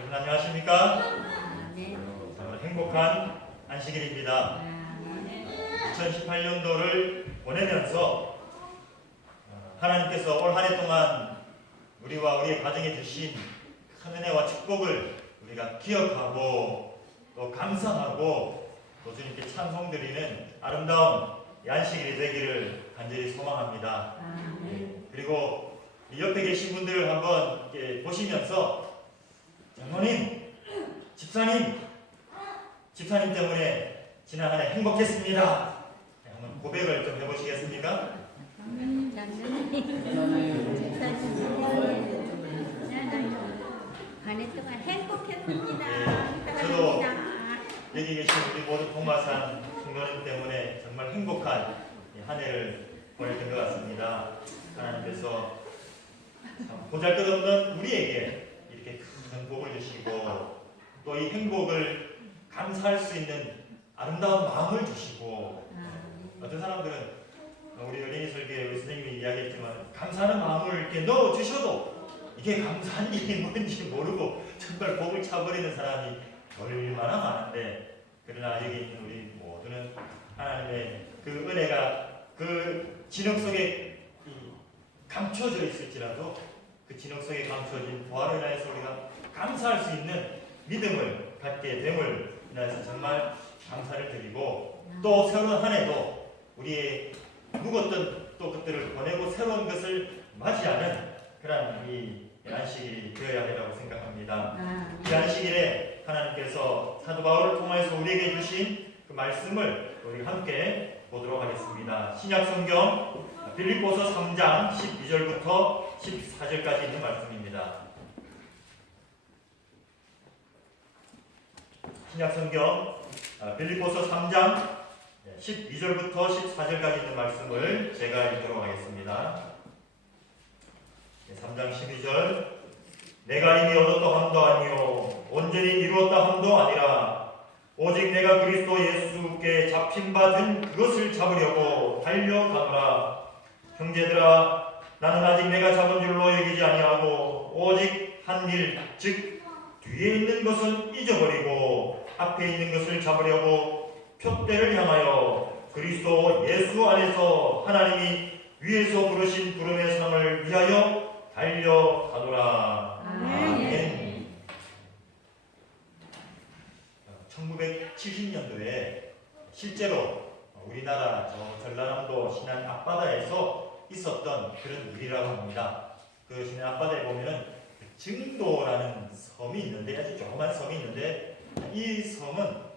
여러분 안녕하십니까? 정말 행복한 안식일입니다. 2018년도를 보내면서 하나님께서 올 한 해 동안 우리와 우리의 가정에 주신 큰 은혜와 축복을 우리가 기억하고 또 감사하고 또 주님께 찬송드리는 아름다운 안식일이 되기를 간절히 소망합니다. 그리고 옆에 계신 분들을 한번 보시면서 장로님, 집사님 때문에 지난 한 해 행복했습니다. 한번 고백을 좀 해보시겠습니까? 한 해 동안 행복했습니다. 저도 여기 계신 우리 모든 동마산 성도님 때문에 정말 행복한 한 해를 보냈던 것 같습니다. 하나님께서 보잘것없는 우리에게 이렇게 큰 복을 주시고 또 이 행복을 감사할 수 있는 아름다운 마음을 주시고 어떤 사람들은 우리 어린이 설교에 우리 선생님이 이야기했지만 감사하는 마음을 이렇게 넣어 주셔도 이게 감사한 일이 뭔지 모르고 정말 복을 차버리는 사람이 얼마나 많은데, 그러나 여기 있는 우리 모두는 하나님의 그 은혜가 그 진흙 속에 감춰져 있을지라도 그 진흙 속에 감춰진 부활을 인하여서 우리가 감사할 수 있는 믿음을 갖게 됨을 인하여서 정말 감사를 드리고, 또 새로운 한 해도 우리의 묵었던 또 것들을 보내고 새로운 것을 맞이하는 그런 이 안식일이 되어야 한다고 생각합니다. 이 안식일에 하나님께서 사도 바울을 통해서 우리에게 주신 그 말씀을 우리 함께 보도록 하겠습니다. 신약성경 빌립보서 3장 12절부터 14절까지 있는 말씀입니다. 신약성경 빌립보서 3장 12절부터 14절까지 있는 말씀을 제가 읽도록 하겠습니다. 3장 12절, 내가 이미 얻었다 함도 아니요 온전히 이루었다 함도 아니라 오직 내가 그리스도 예수께 잡힌 바 된 그것을 잡으려고 달려가노라. 형제들아, 나는 아직 내가 잡은 줄로 여기지 아니하고 오직 한 일, 즉 뒤에 있는 것은 잊어버리고 앞에 있는 것을 잡으려고 표대를 향하여 그리스도 예수 안에서 하나님이 위에서 부르신 부름의 상을 위하여 달려가노라. 아멘. 1970년도에 실제로 우리나라 전라남도 신안 앞바다에서 있었던 그런 일이라고 합니다. 그 신안 앞바다에 보면은 증도라는 섬이 있는데, 아주 조그만 섬이 있는데, 이 섬은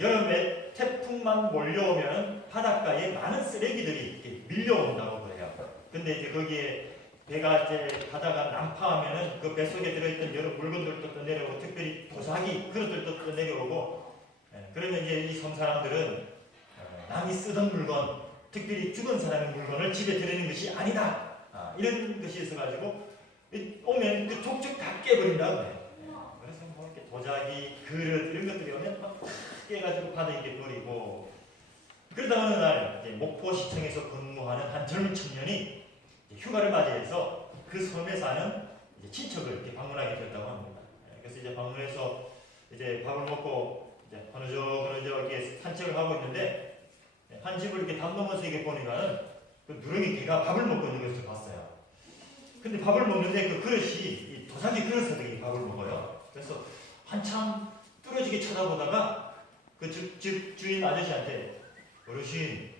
여름에 태풍만 몰려오면 바닷가에 많은 쓰레기들이 이렇게 밀려온다고 그래요. 근데 이제 거기에 배가 이제 가다가 난파하면은 그 배 속에 들어있던 여러 물건들도 또 내려오고, 특별히 도자기 그릇들도 또 내려오고, 그러면 이제 이 섬 사람들은 남이 쓰던 물건, 특별히 죽은 사람의 물건을 집에 들이는 것이 아니다, 이런 것이 있어가지고 오면 그 족족 다 깨버린다고 해요. 그래서 뭐 이렇게 도자기, 그릇 이런 것들이 오면 막 깨가지고 바다에 버리고, 그러다 어느 날 이제 목포시청에서 근무하는 한 젊은 청년이 휴가를 맞이해서 그 섬에 사는 이제 친척을 이렇게 방문하게 되었다고 합니다. 그래서 이제 방문해서 이제 밥을 먹고 이제 어느저 이렇게 산책을 하고 있는데, 한 집을 이렇게 담 넘어서 이렇게 보니까는 그 누렁이 개가 밥을 먹고 있는 것을 봤어요. 근데 밥을 먹는데 그 그릇이 도자기 그릇에서 밥을 먹어요. 그래서 한참 뚫어지게 쳐다보다가 그 집 주인 아저씨한테, 어르신,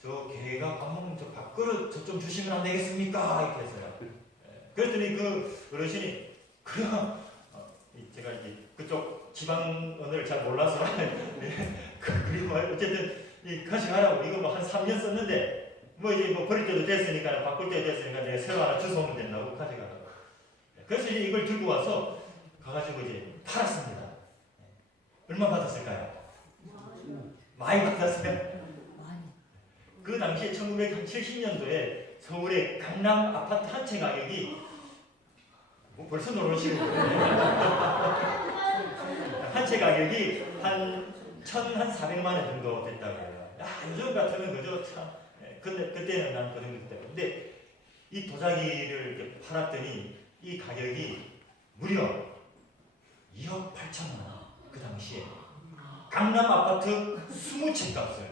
저 개가 밥 먹는 저 밥그릇 저 좀 주시면 안 되겠습니까? 이렇게 했어요. 그랬더니 그 어르신이, 그냥 제가 이제 그쪽 지방언어를 잘 몰라서 그리고 어쨌든 이 가져가라고, 이거 뭐 한 3년 썼는데 뭐 이제 뭐 버릴 때도 됐으니까, 바꿀 때도 됐으니까 내가 새로 하나 주워오면 된다고 가져가라고. 그래서 이제 이걸 들고 와서 가가지고 이제 팔았습니다. 얼마 받았을까요? 많이 받았어요. 그 당시에 1970년도에 서울의 강남 아파트 한 채 가격이 뭐 벌써 놀라시는 거예요. 한 채 가격이 한 1,400만 원 정도 됐다고 해요. 요즘 같으면 그저 참, 근데 그때는 난 그 정도 됐다고. 근데 이 도자기를 이렇게 팔았더니 이 가격이 무려 2억 8천만 원. 그 당시에 강남 아파트 20채 값을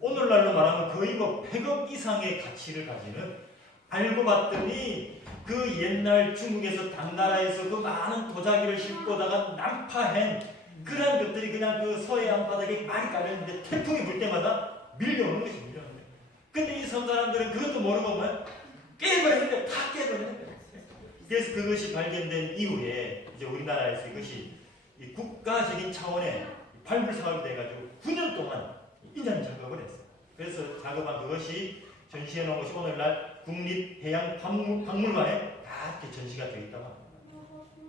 오늘날로 말하면 거의 뭐 100억 이상의 가치를 가지는, 알고 봤더니 그 옛날 중국에서 당나라에서 그 많은 도자기를 싣고다가 난파한 그런 것들이 그냥 그 서해안 바닥에 많이 깔렸는데 태풍이 불 때마다 밀려오는 것입니다. 근데 이 섬 사람들은 그것도 모르고만 깨버렸는데 다 깨버렸는데. 그래서 그것이 발견된 이후에 이제 우리나라에서 이것이 이 국가적인 차원의 발굴 사업이 돼가지고 9년 동안 인연 작업을 했어요. 그래서 작업한 그것이 전시해 놓은 것이 오늘날 국립해양박물관에 다 이렇게 전시가 되어 있다고 합니다.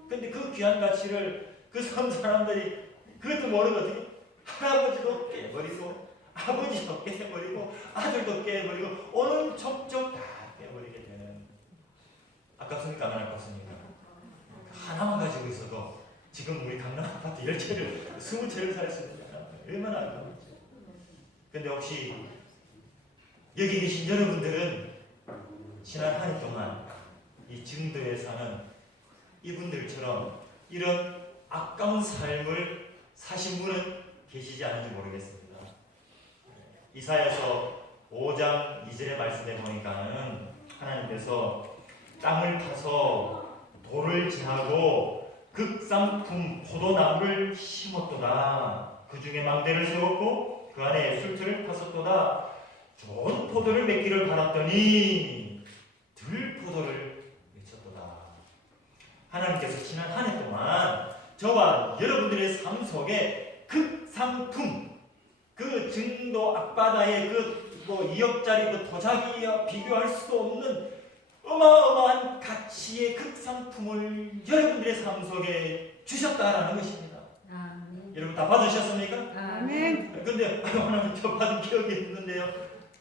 근데 그 귀한 가치를 그 섬 사람들이 그것도 모르거든요. 할아버지도 깨버리고 아버지도 깨버리고 아들도 깨버리고 오는 족족 다 깨버리게 되는, 아깝습니까? 안 아깝습니까? 하나만 가지고 있어도 지금 우리 강남 아파트 10채를 20채를 살 수 있는, 얼마나 아까운지. 근데 혹시 여기 계신 여러분들은 지난 한 해 동안 이 증도에 사는 이분들처럼 이런 아까운 삶을 사신 분은 계시지 않은지 모르겠습니다. 이사야서 5장 2절의 말씀에 보니까는 하나님께서 땅을 파서 돌을 제하고 극상품 포도나무를 심었도다. 그 중에 망대를 세웠고 그 안에 술틀을 파섰도다. 좋은 포도를 맺기를 바랐더니 들포도를 맺혔도다. 하나님께서 지난 한 해 동안 저와 여러분들의 삶 속에 극상품, 그 증도 앞바다의 그 뭐 2억짜리 그 도자기와 비교할 수도 없는 어마어마한 가치의 극상품을 여러분들의 삶 속에 주셨다라는 것입니다. 아멘. 여러분 다 받으셨습니까? 아멘. 근데 하나님 저 받은 기억이 있는데요.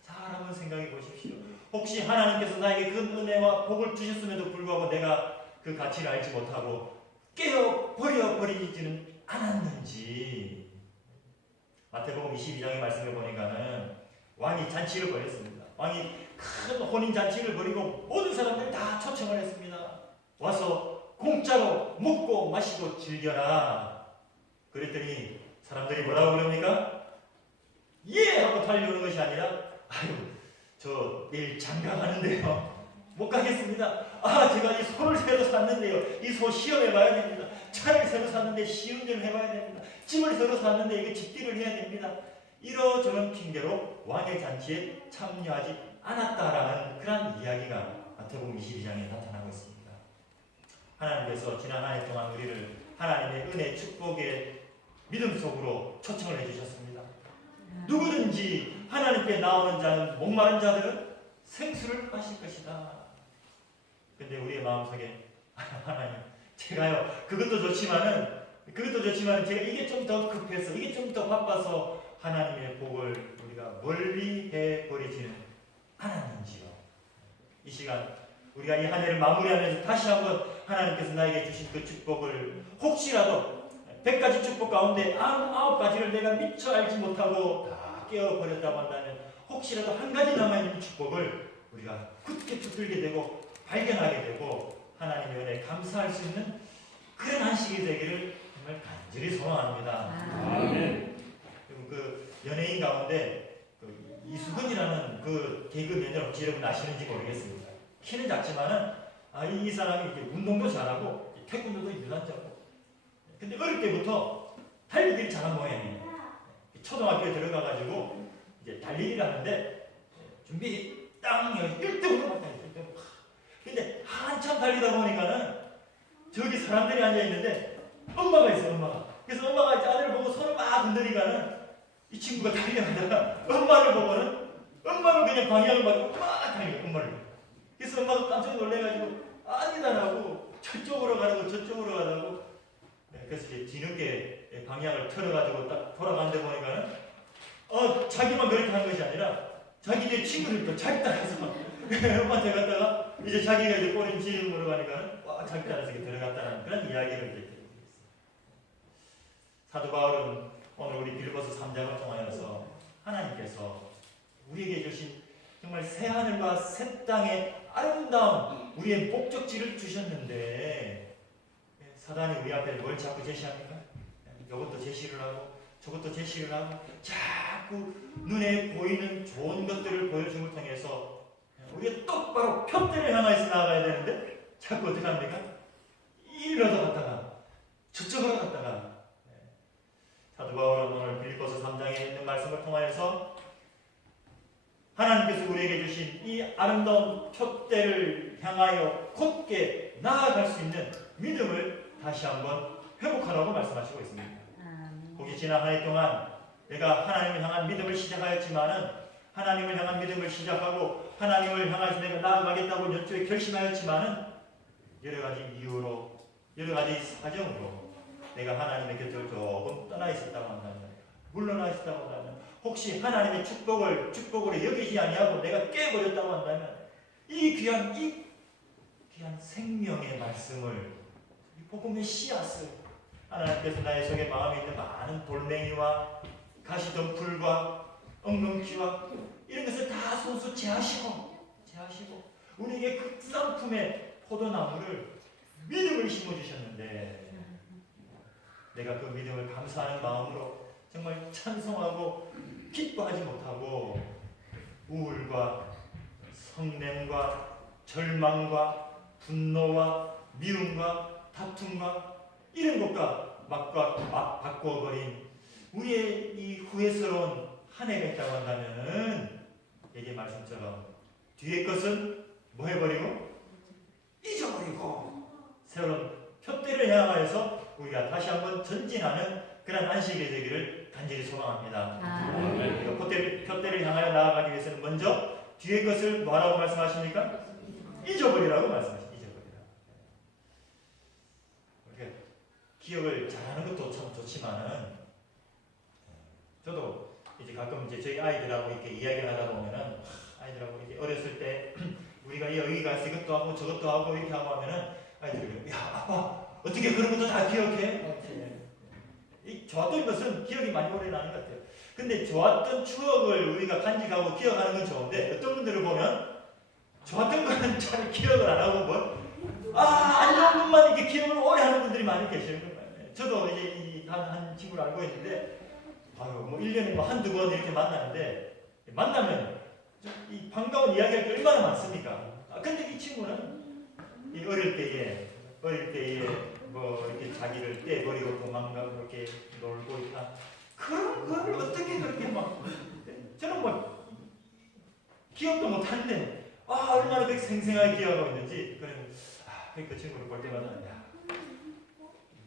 잘 한번 생각해 보십시오. 혹시 하나님께서 나에게 그 은혜와 복을 주셨음에도 불구하고 내가 그 가치를 알지 못하고 깨어 버리지는 않았는지. 마태복음 22장의 말씀을 보니까는 왕이 잔치를 벌였습니다. 왕이 큰 혼인 잔치를 벌이고 모든 사람들 다 초청을 했습니다. 와서 공짜로 먹고 마시고 즐겨라. 그랬더니 사람들이 뭐라고 그럽니까? 예! 하고 달려오는 것이 아니라, 아유, 저 내일 장가 가는데요. 못 가겠습니다. 아, 제가 이 소를 새로 샀는데요. 이 소 시험해봐야 됩니다. 차를 새로 샀는데 시운전을 해봐야 됩니다. 집을 새로 샀는데 이거 집기를 해야 됩니다. 이러저런 핑계로 왕의 잔치에 참여하지 않았다라는 그런 이야기가 마태복음 22장에 나타나고 있습니다. 하나님께서 지난 한 해 동안 우리를 하나님의 은혜, 축복의 믿음 속으로 초청을 해주셨습니다. 누구든지 하나님께 나오는 자는, 목마른 자들은 생수를 마실 것이다. 근데 우리의 마음속에 하나님, 제가요 그것도 좋지만은 제가 이게 좀 더 급해서, 이게 좀 더 바빠서 하나님의 복을 우리가 멀리 해버리지는 않았는지요. 이 시간 우리가 이 한 해를 마무리하면서 다시 한번 하나님께서 나에게 주신 그 축복을, 혹시라도 100가지 축복 가운데 99가지를 내가 미처 알지 못하고 다 깨어버렸다고 한다면 혹시라도 한 가지 남아있는 축복을 우리가 굳게 붙들게 되고 발견하게 되고 하나님의 은혜에 감사할 수 있는 그런 한식이 되기를 정말 간절히 소망합니다. 아멘. 그리고 그 연예인 가운데 그 이수근이라는 그 개그맨을 혹시 여러분 아시는지 모르겠습니다. 키는 작지만은 이 사람이 이제 운동도 잘하고 태권도도 유단자고. 근데 어릴 때부터 달리기를 잘한 모양이에요. 초등학교에 들어가가지고 이제 달리기를 하는데 준비 땅 1등으로 갔다. 근데 한참 달리다 보니까는 저기 사람들이 앉아 있는데 엄마가 있어요, 엄마가. 그래서 엄마가 이제 아들을 보고 손을 막 흔들니까는 이 친구가 달려가다가 엄마를 보고는 엄마를 그냥 방향을 맞고 막 달려, 엄마를. 그래서 엄마가 깜짝 놀래가지고 아니다라고 저쪽으로 가라고 저쪽으로 가라고. 네, 그래서 이제 뒤늦게 방향을 틀어가지고 딱 돌아가는데 보니까는 자기만 그렇게 하는 것이 아니라 자기 이제 친구들도 자기 따라서 엄마한테 갔다가 이제 자기가 이제 꼬린 지름으로 가니까 와 자기 따라서 이렇게 들어갔다는 그런 이야기를 이제 드리고 있습니다. 사도 바울은 오늘 우리 빌립보서 3장을 통하여서 하나님께서 우리에게 주신 정말 새 하늘과 새 땅의 아름다운 우리의 목적지를 주셨는데 사단이 우리 앞에 뭘 자꾸 제시합니까? 이것도 제시를 하고 저것도 제시를 하고 자꾸 눈에 보이는 좋은 것들을 보여줌을 통해서 우리가 똑바로 표대를 향해서 나아가야 되는데 자꾸 어떻게 합니까? 이리로 갔다가 저쪽으로 갔다가 사도 바울은 오늘 빌립보서 3장에 있는 말씀을 통하여서 하나님께서 우리에게 주신 이 아름다운 표대를 향하여 곧게 나아갈 수 있는 믿음을 다시 한번 회복하라고 말씀하시고 있습니다. 혹시 지난 한 해 동안 내가 하나님을 향한 믿음을 시작하였지만은 하나님을 향한 믿음을 시작하고 하나님을 향해서 내가 나아가겠다고 연초에 결심하였지만은 여러 가지 이유로 여러 가지 사정으로 내가 하나님의 곁을 조금 떠나 있었다고 한다면 물러나 있었다고 한다면 혹시 하나님의 축복으로 여기지 아니하고 내가 깨버렸다고 한다면 이 귀한 생명의 말씀을 이 복음의 씨앗을 하나님께서 나의 속에 마음에 있는 많은 돌멩이와 가시덤불과 엉겅퀴와 이런 것을 다 손수 제하시고 우리에게 그 쌍품의 포도나무를 믿음을 심어주셨는데 내가 그 믿음을 감사하는 마음으로 정말 찬송하고 기뻐하지 못하고 우울과 성냄과 절망과 분노와 미움과 다툼과 이런 것과 막 바꾸어버린 우리의 이 후회스러운 한 해가 있다고 한다면은 여기 말씀처럼 뒤의 것은 뭐 해버리고 잊어버리고 새로운 표대를 향하여서 우리가 다시 한번 전진하는 그런 안식이 되기를 간절히 소망합니다. 표대를 향하여 나아가기 위해서는 먼저 뒤의 것을 뭐라고 말씀하십니까? 잊어버리라고 말씀하십니다. 기억을 잘하는 것도 참 좋지만은 저도 이제 가끔 이제 저희 아이들하고 이렇게 이야기를 하다 보면은 아이들하고 이렇게 어렸을 때 우리가 여기 가서 이것도 하고 저것도 하고 이렇게 하고 하면은 아이들이 야 아빠 어떻게 그런 것도 다 기억해? 이 좋았던 것은 기억이 많이 오래 나는 것 같아요. 근데 좋았던 추억을 우리가 간직하고 기억하는 건 좋은데 어떤 분들을 보면 좋았던 거는 잘 기억을 안 하고 안 좋은 것만 이렇게 기억을 오래 하는 분들이 많이 계시는 거예요. 저도 이제 한 친구를 알고 있는데, 뭐 1년에 한두 번 이렇게 만나는데, 만나면 이 반가운 이야기할 게 얼마나 많습니까? 근데 이 친구는 이 어릴 때에 뭐 이렇게 자기를 떼버리고 도망가고 이렇게 놀고 있다. 그런 걸 어떻게 그렇게 저는 뭐 기억도 못 하는데, 얼마나 그렇게 생생하게 기억하고 있는지, 그 친구를 볼 때마다,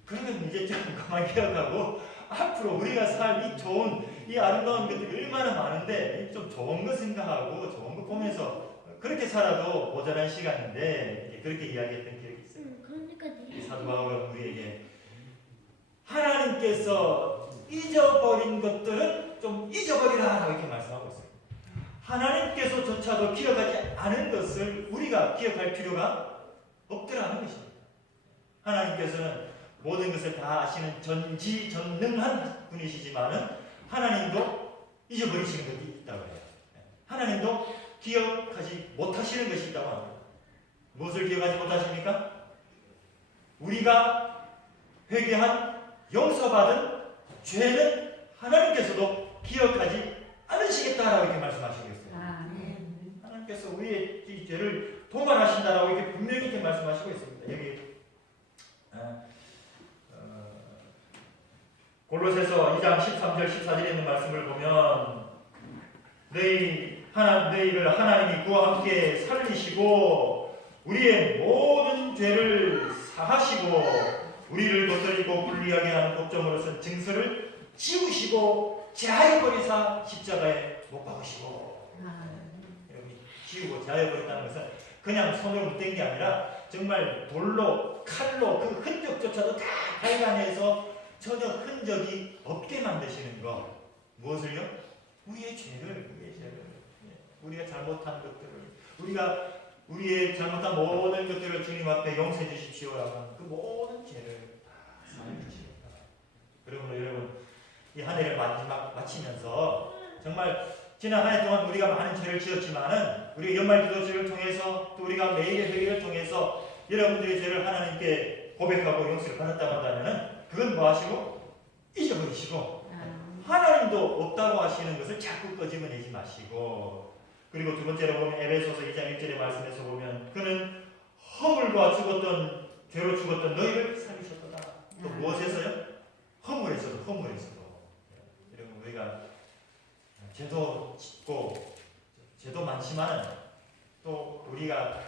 그러면 이제 좀 그만 기억하고, 앞으로 우리가 살 이 좋은, 이 아름다운 것들이 얼마나 많은데, 좀 좋은 거 생각하고, 좋은 거 보면서, 그렇게 살아도 모자란 시간인데, 그렇게 이야기했던 기억이 있어요. 이 사도 바울은 우리에게, 하나님께서 잊어버린 것들은 좀 잊어버리라, 이렇게 말씀하고 있어요. 하나님께서조차도 기억하지 않은 것을 우리가 기억할 필요가 없더라는 것입니다. 하나님께서는 모든 것을 다 아시는 전지전능한 분이시지만은 하나님도 잊어버리시는 것이 있다고 해요. 하나님도 기억하지 못하시는 것이 있다고 합니다. 무엇을 기억하지 못하십니까? 우리가 회개한 용서받은 죄는 하나님께서도 기억하지 않으시겠다라고 이렇게 말씀하시겠어요. 하나님께서 우리의 이 죄를 도말하신다라고 이렇게 분명히 이렇게 말씀하시고 있습니다. 여기 골로새서 2장 13절 14절에 있는 말씀을 보면 너희를 하나님이 그와 함께 살리시고 우리의 모든 죄를 사하시고 우리를 거스리고 불리하게 하는 법정으로서 증서를 지우시고 제하여 버리사 십자가에 못 박으시고 여기 지우고 제하여 버렸다는 것은 그냥 손으로 묻댄 게 아니라 정말 돌로 칼로 그 흔적조차도 다 발간해서 전혀 흔적이 없게 만드시는 것. 무엇을요? 우리의 죄를 우리가 잘못한 것들을 우리의 잘못한 모든 것들을 주님 앞에 용서해 주십시오라고 하는 그 모든 죄를 다 사해 주십니다. 그러므로 여러분 이 한 해를 마치면서 정말 지난 한 해 동안 우리가 많은 죄를 지었지만은 우리가 연말 기도회를 통해서 또 우리가 매일의 회개를 통해서 여러분들의 죄를 하나님께 고백하고 용서를 받았다고 한다면 그건 뭐 하시고 잊어버리시고 하나님도 없다고 하시는 것을 자꾸 끄집어내지 마시고, 그리고 두 번째로 보면 에베소서 2장 1절의 말씀에서 보면 그는 허물과 죽었던 죄로 죽었던 너희를 살리셨도다. 또 무엇에서요? 허물에서도. 여러분 우리가 죄도 짓고 죄도 많지만 또 우리가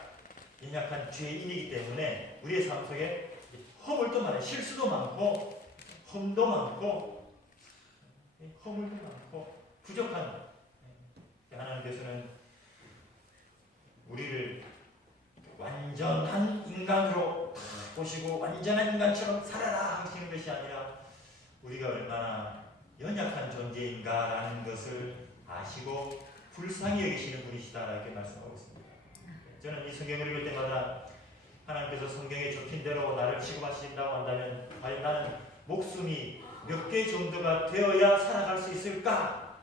연약한 죄인이기 때문에 우리의 삶 속에 허물도 많아요. 실수도 많고 험도 많고 부족한, 하나님께서는 우리를 완전한 인간으로 보시고 완전한 인간처럼 살아라 하시는 것이 아니라 우리가 얼마나 연약한 존재인가라는 것을 아시고 불쌍히 여기시는 분이시다 이렇게 말씀하고 있습니다. 저는 이 성경을 읽을 때마다 하나님께서 성경에 적힌 대로 나를 취급하신다고 한다면 과연 나는 목숨이 몇 개 정도가 되어야 살아갈 수 있을까?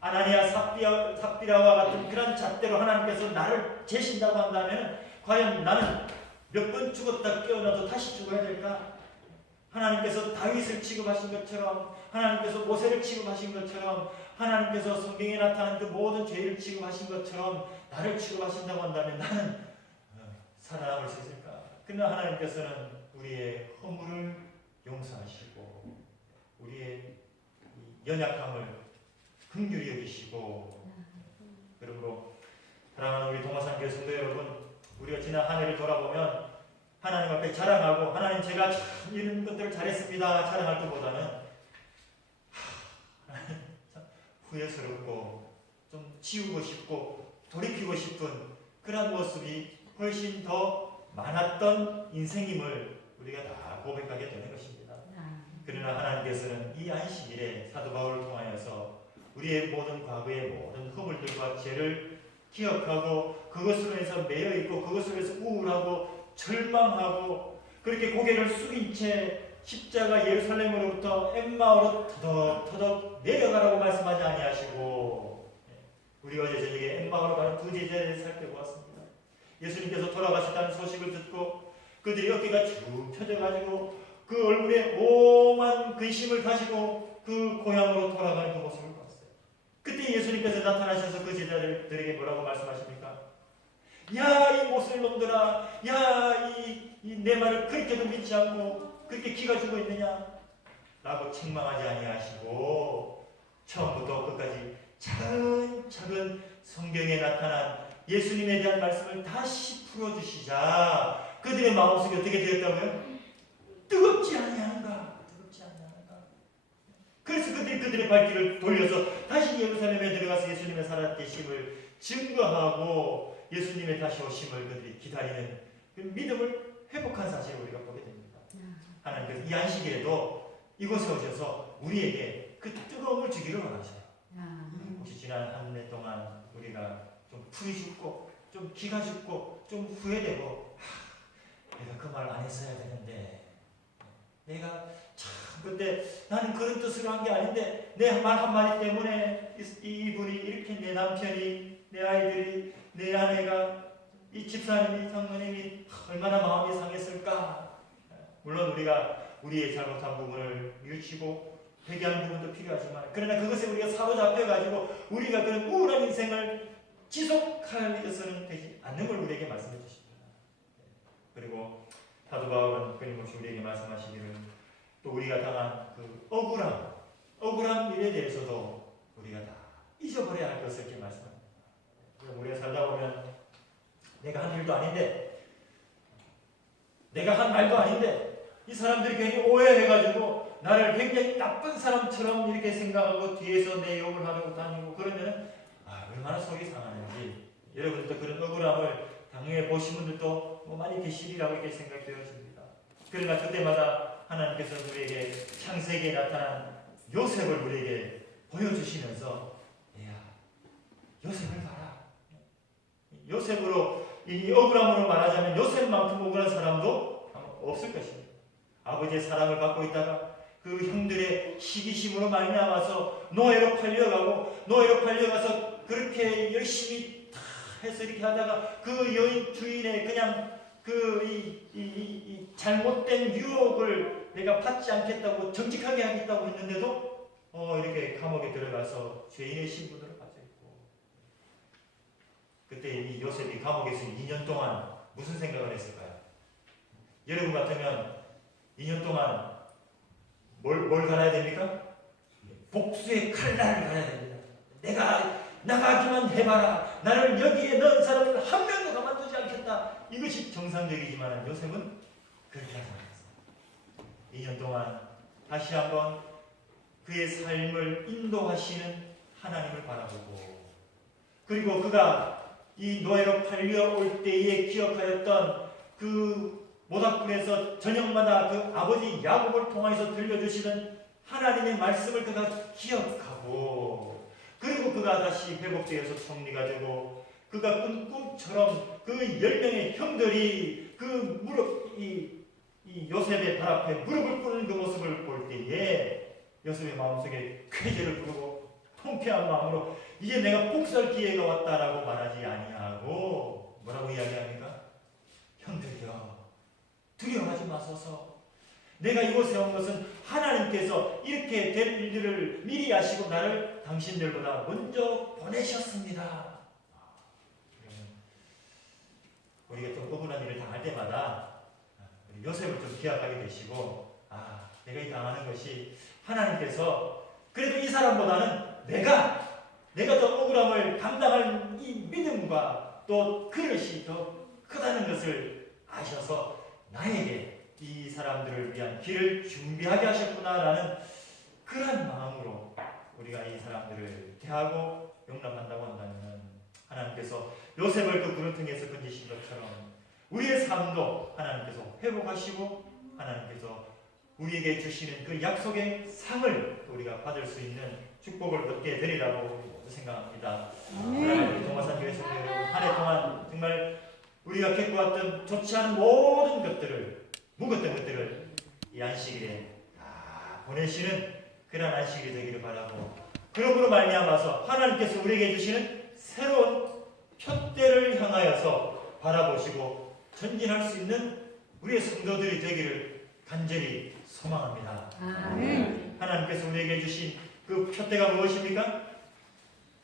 아나니아 삽비라와 같은 그런 잣대로 하나님께서 나를 재신다고 한다면 과연 나는 몇 번 죽었다 깨어나도 다시 죽어야 될까? 하나님께서 다윗을 취급하신 것처럼, 하나님께서 모세를 취급하신 것처럼, 하나님께서 성경에 나타난 그 모든 죄를 취급하신 것처럼 나를 취급하신다고 한다면 나는 살아남을 수 있을까? 그러나 하나님께서는 우리의 허물을 용서하시고 우리의 연약함을 긍휼히 여기시고, 그러므로 사랑하는 우리 동화산교회 성도 여러분, 우리가 지난 한 해를 돌아보면 하나님 앞에 자랑하고 하나님 제가 참 이런 것들을 잘했습니다 자랑할 것보다는 하나님 참 후회스럽고 좀 지우고 싶고 돌이키고 싶은 그런 모습이 훨씬 더 많았던 인생임을 우리가 다 고백하게 되는 것입니다. 그러나 하나님께서는 이 안식일에 사도 바울을 통하여서 우리의 모든 과거의 모든 허물들과 죄를 기억하고 그것으로 해서 매여 있고 그것으로 해서 우울하고 절망하고 그렇게 고개를 숙인 채 십자가 예루살렘으로부터 엠마오로 터덕터덕 내려가라고 말씀하지 아니하시고, 우리 어제 저녁에 엠마오로 가는 두 제자를 살펴보았습니다. 예수님께서 돌아가셨다는 소식을 듣고 그들이 어깨가 쭉 펴져가지고 그 얼굴에 오만 근심을 가지고 그 고향으로 돌아가는 그 모습을 봤어요. 그때 예수님께서 나타나셔서 그 제자들에게 뭐라고 말씀하십니까? 야, 이 못쓸 놈들아, 야, 내 말을 그렇게도 믿지 않고 그렇게 기가 죽어 있느냐? 라고 책망하지 아니하시고 처음부터 끝까지 차근차근 성경에 나타난 예수님에 대한 말씀을 다시 풀어주시자 그들의 마음속이 어떻게 되었다고요? 뜨겁지 아니한가? 그래서 그들의 발길을 돌려서 다시 예루살렘에 들어가서 예수님의 살아계심을 증거하고 예수님의 다시 오심을 그들이 기다리는 그 믿음을 회복한 사실을 우리가 보게 됩니다. 하나님께서 이 안식일에도 이곳에 오셔서 우리에게 그 뜨거움을 주기를 원하셔요. 혹시 지난 한 해 동안 우리가 좀 풀이 죽고 좀 기가 죽고 좀 후회되고 내가 그 말 안 했어야 되는데 내가 참 근데 나는 그런 뜻으로 한 게 아닌데 내 말 한마디 때문에 이분이 이렇게 내 남편이 내 아이들이 내 아내가 이 집사님이 장모님이 얼마나 마음이 상했을까. 물론 우리가 우리의 잘못한 부분을 뉘우치고 회개하는 부분도 필요하지만 그러나 그것에 우리가 사로잡혀가지고 우리가 그런 우울한 인생을 지속할 것은 되지 않는 걸 우리에게 말씀해 주십니다. 그리고 사도 바울은 끊임없이 우리에게 말씀하시기를 또 우리가 당한 그 억울한 일에 대해서도 우리가 다 잊어버려야 할 것을 이렇게 말씀합니다. 우리가 살다 보면 내가 한 일도 아닌데 내가 한 말도 아닌데 이 사람들이 괜히 오해해가지고 나를 굉장히 나쁜 사람처럼 이렇게 생각하고 뒤에서 내 욕을 하려고 다니고 그러면 얼마나 속이 상하는지 여러분들도 그런 억울함을 당해 보신 분들도 많이 계시리라고 이렇게 생각되어집니다. 그러나 그때마다 하나님께서 우리에게 창세기에 나타난 요셉을 우리에게 보여주시면서 요셉을 봐라. 요셉으로 이 억울함으로 말하자면 요셉만큼 억울한 사람도 없을 것입니다. 아버지의 사랑을 받고 있다가 그 형들의 시기심으로 말미암아서 노예로 팔려가서 그렇게 열심히 다 해서 이렇게 하다가 그 여인 주인의 그냥 이 잘못된 유혹을 내가 받지 않겠다고 정직하게 하겠다고 했는데도 이렇게 감옥에 들어가서 죄인의 신분으로 빠져 있고, 그때 이 요셉이 감옥에서 2년 동안 무슨 생각을 했을까요? 여러분 같으면 2년 동안 뭘 갈아야 됩니까? 복수의 칼날을 갈아야 됩니다. 내가 나가기만 해봐라. 나를 여기에 넣은 사람은 한 명도 가만두지 않겠다. 이것이 정상적이지만 요셉은 그렇게 하지 않았어요. 2년 동안 다시 한번 그의 삶을 인도하시는 하나님을 바라보고, 그리고 그가 이 노예로 팔려올 때에 기억하였던 그 모닥불에서 저녁마다 그 아버지 야곱을 통하여서 들려주시는 하나님의 말씀을 그가 기억하고, 그리고 그가 다시 회복되어서 총리가 되고, 그가 꾼 꿈처럼 그 10명의 형들이 이 요셉의 발 앞에 무릎을 꿇는 그 모습을 볼 때에 요셉의 마음속에 쾌재를 부르고 통쾌한 마음으로 이제 내가 복수할 기회가 왔다라고 말하지 아니하고 뭐라고 이야기합니까? 형들이여, 두려워하지 마소서. 내가 이곳에 온 것은 하나님께서 이렇게 될 일들을 미리 아시고 나를 당신들보다 먼저 보내셨습니다. 우리가 좀 억울한 일을 당할 때마다 우리 요셉을 좀 기억하게 되시고, 내가 이 당하는 것이 하나님께서 그래도 이 사람보다는 내가 더 억울함을 감당할 이 믿음과 또 그릇이 더 크다는 것을 아셔서 나에게 이 사람들을 위한 길을 준비하게 하셨구나라는 그런 마음으로 우리가 이 사람들을 대하고 용납한다고 한다면, 하나님께서 요셉을 그 구렁텅이에서 건지신 것처럼 우리의 삶도 하나님께서 회복하시고 하나님께서 우리에게 주시는 그 약속의 상을 우리가 받을 수 있는 축복을 얻게 되리라고 생각합니다. 우리 동화산교에서 한 해 동안 정말 우리가 겪어왔던 좋지 않은 모든 것들을, 묵었던 것들을 이 안식일에 다 보내시는 그런 안식일이 되기를 바라고, 그러므로 말미암아서 하나님께서 우리에게 주시는 새로운 표대를 향하여서 바라보시고 전진할 수 있는 우리의 성도들이 되기를 간절히 소망합니다. 하나님께서 우리에게 주신 그 표대가 무엇입니까?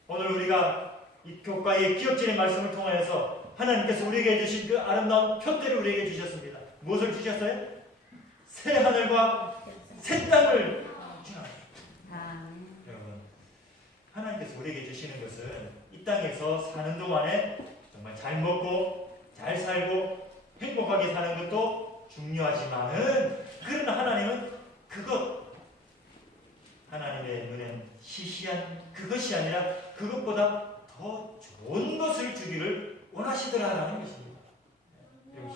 오늘 우리가 이 교과의 기억전의 말씀을 통하여서 하나님께서 우리에게 주신 그 아름다운 표대를 우리에게 주셨습니다. 무엇을 주셨어요? 새 하늘과 새 땅을 주셨습니다. 여러분, 하나님께서 우리에게 주시는 것은 이 땅에서 사는 동안에 정말 잘 먹고 잘 살고 행복하게 사는 것도 중요하지만은, 그러나 하나님은 하나님의 눈엔 시시한 그것이 아니라 그것보다 더 좋은 것을 주기를 원하시더라라는 것입니다.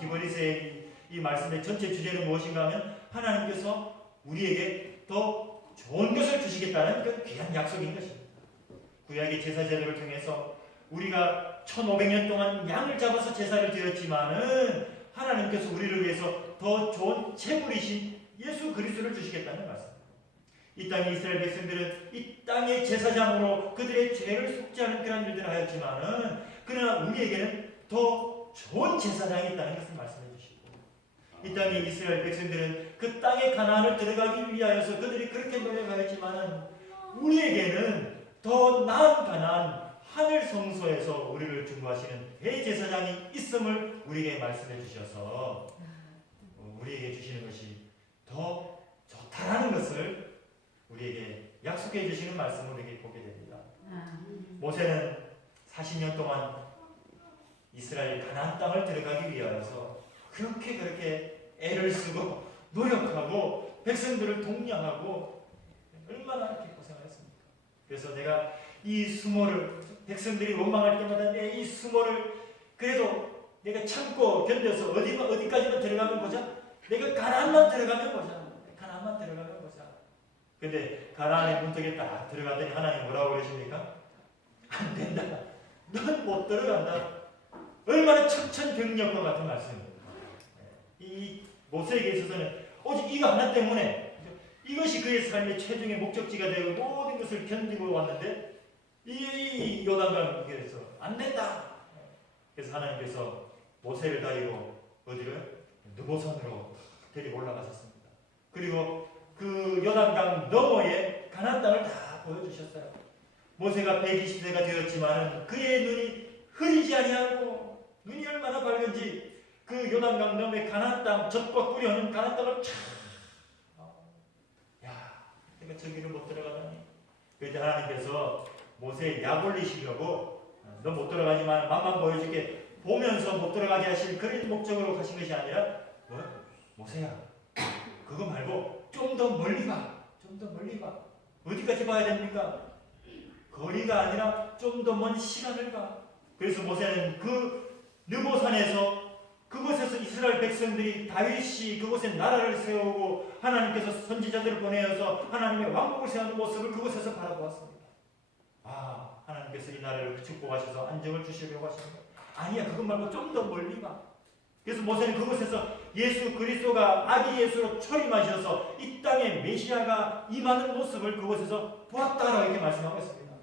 히브리서의 이 말씀의 전체 주제는 무엇인가 하면 하나님께서 우리에게 더 좋은 것을 주시겠다는 그 귀한 약속인 것입니다. 구약의 제사 제도를 통해서 우리가 1500년 동안 양을 잡아서 제사를 드렸지만은 하나님께서 우리를 위해서 더 좋은 제물이신 예수 그리스도를 주시겠다는 말씀입니다. 이 땅의 이스라엘 백성들은 이 땅의 제사장으로 그들의 죄를 속죄하는 그런 일들을 하였지만은, 그러나 우리에게는 더 좋은 제사장이 있다는 것을 말씀해 주시고, 이 땅의 이스라엘 백성들은 그 땅의 가나안을 들어가기 위하여서 그들이 그렇게 노력하였지만은 우리에게는 더 나은 가나안 하늘 성소에서 우리를 중보하시는 대제사장이 있음을 우리에게 말씀해 주셔서 우리에게 주시는 것이 더 좋다라는 것을 우리에게 약속해 주시는 말씀을 우리에게 보게 됩니다. 모세는 40년 동안 이스라엘 가나안 땅을 들어가기 위하여서 그렇게 애를 쓰고 노력하고 백성들을 독려하고 얼마나 이렇게 고생하였습니까? 그래서 내가 이 수모를, 백성들이 원망할 때마다 내 이 수모를 그래도 내가 참고 견뎌서 어디까지만 들어가면 보자. 내가 가나안만 들어가면 보자. 가나안만 들어가면 보자. 근데 가나안의 문턱에 딱 들어가더니 하나님 뭐라고 그러십니까? 안 된다. 넌 못 들어간다. 얼마나 천천병력과 같은 말씀입니다. 이 모세에게 있어서는 오직 이거 하나 때문에, 이것이 그의 삶의 최종의 목적지가 되고 모든 것을 견디고 왔는데 이 요단강에서 안 된다. 그래서 하나님께서 모세를 다리고 어디를? 느보산으로 데리고 올라가셨습니다. 그리고 그 요단강 너머에 가나안 땅을 다 보여주셨어요. 모세가 120세가 되었지만 그의 눈이 흐리지 아니하고 눈이 얼마나 밝은지 그 요단강 너머의 가나안 땅 젖과 꿀이 흐르는 가나안 땅을 참 내가 저기를 못 들어가다니. 그때 하나님께서 모세에 약 올리시려고 너 못 들어가지만 맛만 보여줄게 보면서 못 들어가게 하실 그런 목적으로 가신 것이 아니라 뭐? 모세야 그거 말고 좀 더 멀리 가. 좀 더 멀리 가. 어디까지 봐야 됩니까? 거리가 아니라 좀 더 먼 시간을 가. 그래서 모세는 그 느보산에서 그곳에서 이스라엘 백성들이 다윗이 그곳에 나라를 세우고 하나님께서 선지자들을 보내어서 하나님의 왕국을 세우는 모습을 그곳에서 바라보았습니다. 하나님께서 이 나라를 축복하셔서 안정을 주시려고 하십니다. 아니야, 그것 말고 좀 더 멀리 가. 그래서 모세는 그곳에서 예수 그리스도가 아기 예수로 초림하셔서 이 땅에 메시아가 임하는 모습을 그곳에서 보았다라고 이렇게 말씀하고 있습니다.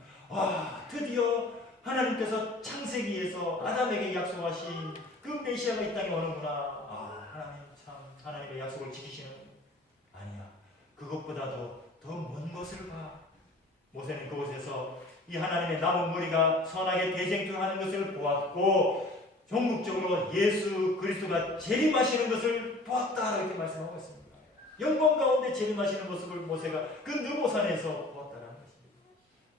드디어 하나님께서 창세기에서 아담에게 약속하신 그 메시아가 이 땅에 오는구나. 하나님 참 하나님의 약속을 지키시는. 아니야, 그것보다도 더 먼 곳을 가. 모세는 그곳에서 이 하나님의 남은 무리가 선하게 대쟁투하는 것을 보았고 종국적으로 예수 그리스도가 재림하시는 것을 보았다 이렇게 말씀하고 있습니다. 영광 가운데 재림하시는 모습을 모세가 그 느보산에서 보았다는 것입니다.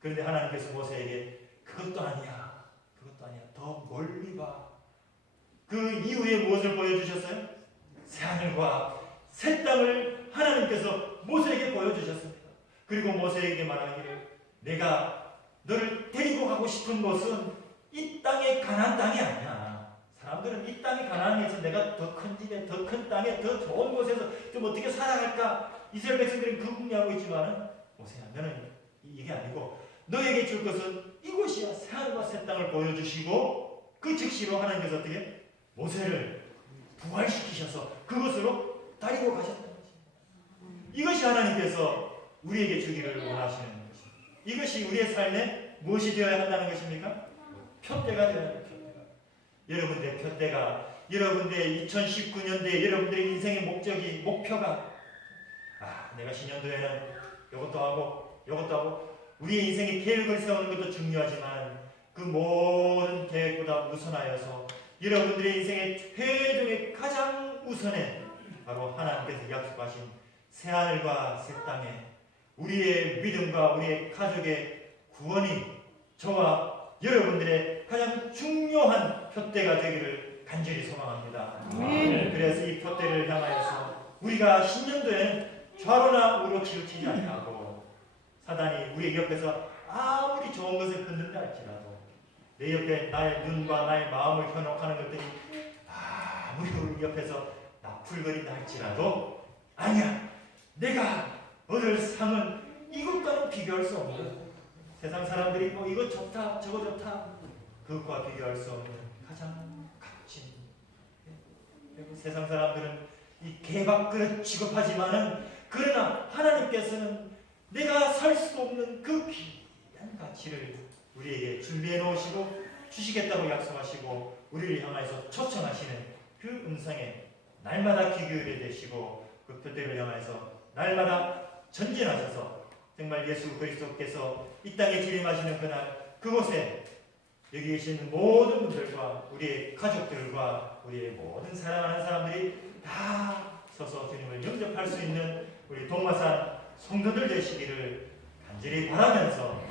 그런데 하나님께서 모세에게 그것도 아니야. 더 멀리 봐. 그 이후에 무엇을 보여주셨어요? 새하늘과 새 땅을 하나님께서 모세에게 보여주셨습니다. 그리고 모세에게 말하기를 내가 너를 데리고 가고 싶은 곳은 이 땅의 가나안 땅이 아니야. 사람들은 이 땅의 가나안에서 내가 더 큰 집에, 더 큰 땅에, 더 좋은 곳에서 좀 어떻게 살아갈까? 이스라엘 백성들은 그 궁리하고 있지만 모세야, 너는 이게 아니고 너에게 줄 것은 이곳이야. 새하늘과 새 땅을 보여주시고 그 즉시로 하나님께서 어떻게? 모세를 부활시키셔서 그것으로 데리고 가셨다는 것입니다. 이것이 하나님께서 우리에게 주기를 원하시는 것입니다. 이것이 우리의 삶에 무엇이 되어야 한다는 것입니까? 표대가 되어야 합니다. 여러분들의 표대가, 여러분들의 2019년도에 여러분들의 인생의 목표가 내가 신년도에는 이것도 하고 우리의 인생의 계획을 세우는 것도 중요하지만 그 모든 계획보다 우선하여서 여러분들의 인생의 최종의 가장 우선에 바로 하나님께서 약속하신 새하늘과 새 땅에 우리의 믿음과 우리의 가족의 구원이 저와 여러분들의 가장 중요한 표대가 되기를 간절히 소망합니다. 그래서 이 표대를 향하여서 우리가 신년도에는 좌로나 우로 치우치지 아니하고 사단이 우리 옆에서 아무리 좋은 것을 흔든다 할지라도 내 옆에 나의 눈과 나의 마음을 현혹하는 것들이 아무리 우리 옆에서 나풀거린다 할지라도 아니야, 내가 얻을 상은 이것과는 비교할 수 없는, 세상 사람들이 뭐 이거 좋다 저거 좋다 그것과 비교할 수 없는 가장 값진, 그리고 세상 사람들은 이 개밥그릇 취급하지만은 그러나 하나님께서는 내가 살 수 없는 그 귀한 가치를 우리에게 준비해 놓으시고 주시겠다고 약속하시고 우리를 향해서 초청하시는 그 음성에 날마다 귀 기울여 되시고 그 표대를 향해서 날마다 전진하셔서 정말 예수 그리스도께서 이 땅에 재림하시는 그날 그곳에 여기 계신 모든 분들과 우리의 가족들과 우리의 모든 사랑하는 사람들이 다 서서 주님을 영접할 수 있는 우리 동마산 성도들 되시기를 간절히 바라면서